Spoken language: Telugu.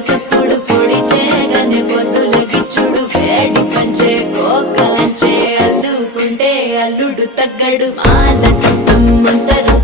పసప్పుడు పొడి చేయగానే పొద్దులకిచ్చుడు వేడి పంచే కోకలంచే అల్లుకుంటే అల్లుడు తగ్గడు మాల మంతరు